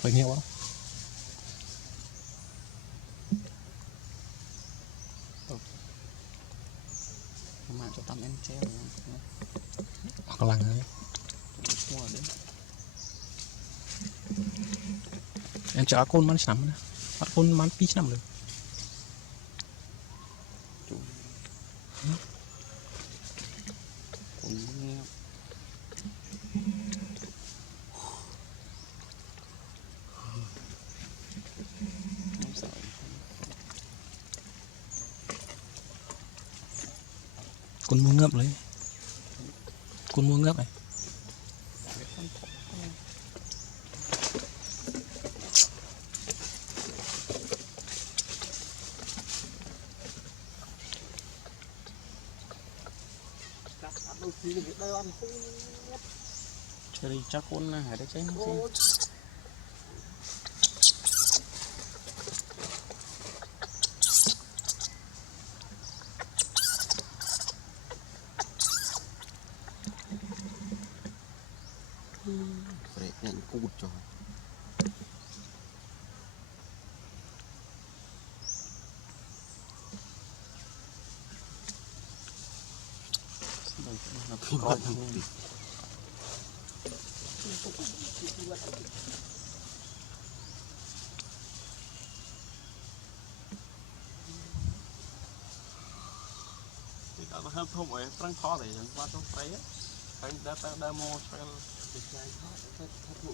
phải nhiều không mà cho tắm em treo còn lằng đấy em chở conมันnằm nữa bắt conมันpi nằm được con mua ngợp lấy con mua ngợp này chơi đi chắc con là hải đấy chứ phải nhận cụt rồi có nó hơi thông ấy trăng khó để chúng ta trong trái cái data demo trail để chạy thật thụ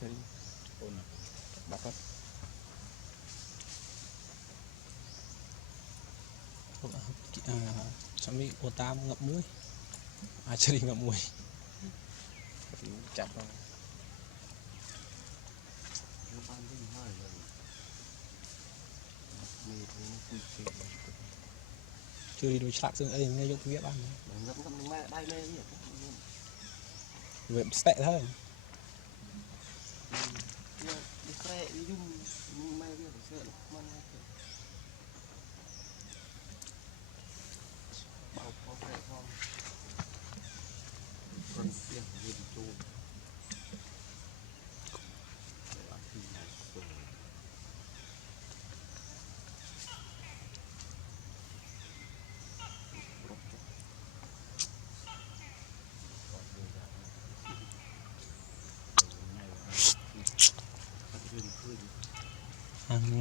chơi bắt bắt chẳng bị ô tam ngậm muối chơi ngậm muối chặt rồi chơi đôi chặt dương ấy nghe dụng viết ăn vậy tệ thôi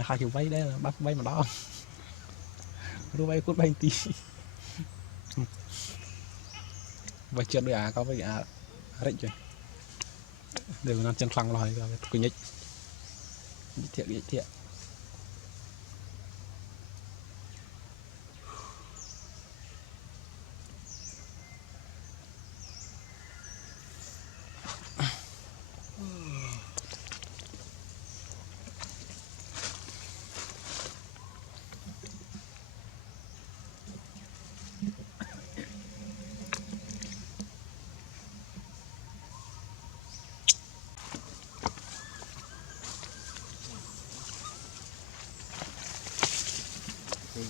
hai kiểu vay đấy là bắt vay mà đó rồi vay cút vay tí vay chuyện được có với rịnh rồi đều nằm chân phẳng rồi cứ nhích thiện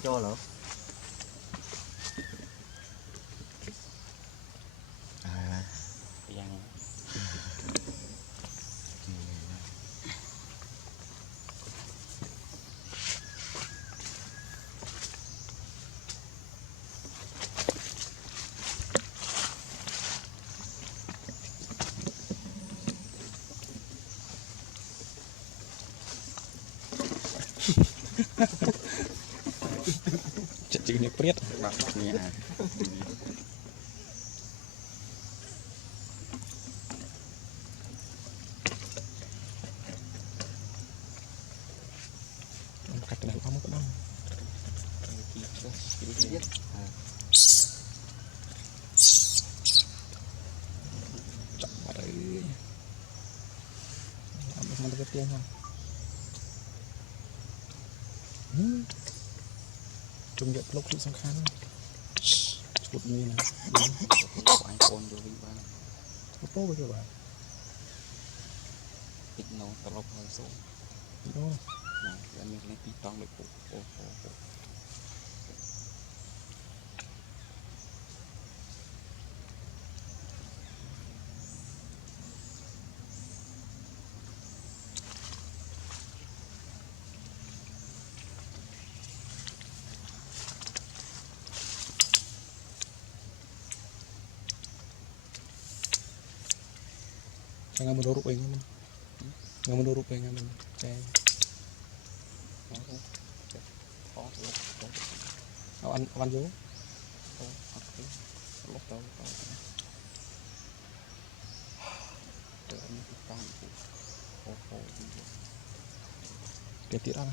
cho lỡ chặt chữ nhật priết bạc nhẹ cắt cái này không có đâu chọn vào đấy làm được cái tiền không trung nhận lúc sự song khăn Cột như này. Anh phone vô vinh ba Cột tốt với các bạn. tích nó tập lọc hơi số Đó. em mình lấy tí trong được ô Jangan menurut pengen. Nggak menurut pengen. Kayak nó không khó lọc awan vô. ok lọc đâu để em tí trong ô Cái tiết đó.